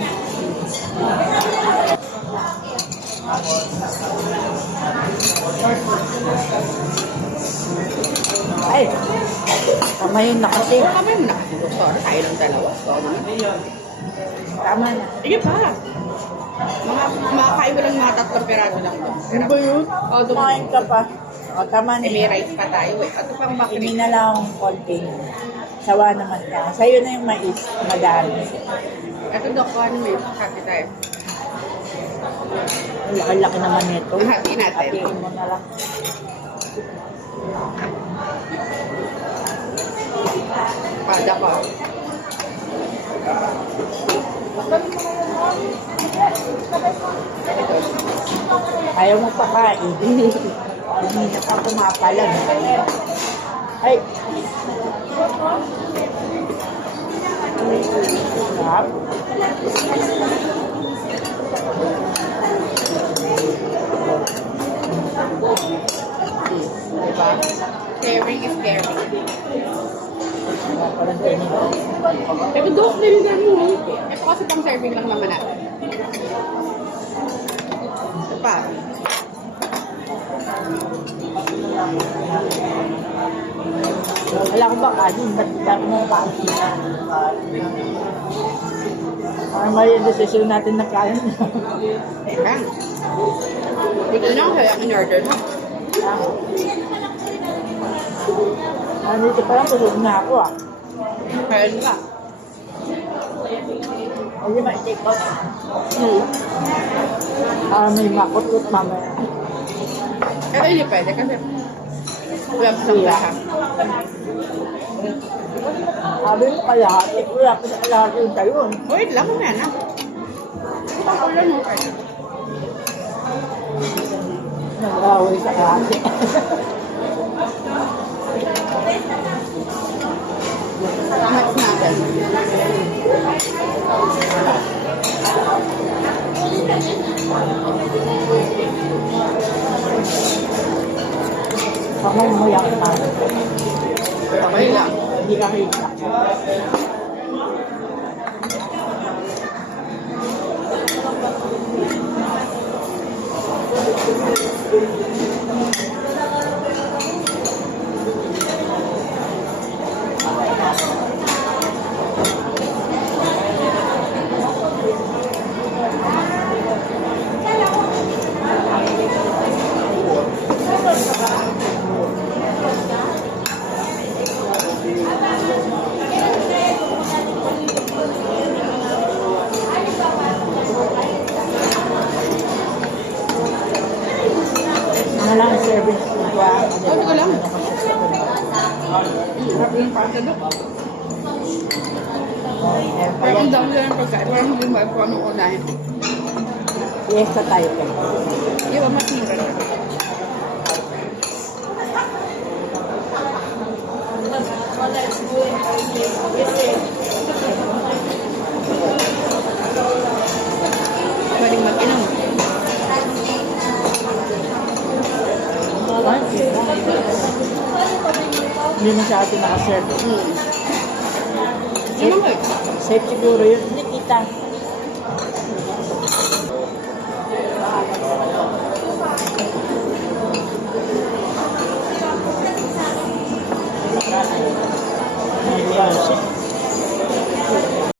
yan. Ay, kamayin na kasi. Kami yung nakatulog. Sorry, tayo ng dalawa. Sorry. Tama na. Sige pa. Makakain ko lang mga 3 piraso lang. Ano ba yun? O, Kumain ka pa. O, tama na. may rice pa tayo eh. Ito pang bakit. Hindi na lang konting. Sawa naman ka. Sa'yo na yung mais. Madami. Ito, Dok, ano may hati tayo. Ang laki-laki naman nito. Hati natin. Hatiin mo na lang. Pada ko. Ayaw mo pakain. Hindi na pa pumapalag. Ay. Sarap. Diba? Caring is caring. Parang ganito. Pero Dok, niligan mo. Ito kasi pang serving lang naman natin. Ito pa. Wala ko ba kanin? Ba't dami mo kanin? Parang mali yung decision natin na kanin. Teka. Dito na ako kaya in-order mo. Dito pa lang, busog na ako ah. Kaya ka. Hindi ma-take out. May makot-kot mamaya. Pero hindi pwede kasi wala pa sa lahat. Sabi mo kalahati, wala pa sa kalahati yung tayo. Wait lang, kumaya na. Ito ako lang mo kayo. Nag-away sa kalahati. Salamat natin. Kamay mo yung namin. Okay lang. Hindi ka kita. Ano lang ang service ko ba? Sabi ko lang. Sarap yung pasta Dok. Parang ang dami lang ng pagkain. Parang hindi mo kung anong unahin. Fiesta tayo kayo. Di ba matira na? Pwedeng mag-inom. Hindi na sa atin nakaserve. Ano mo eh? Safe siguro yun. Hindi kita. Ayan, shit.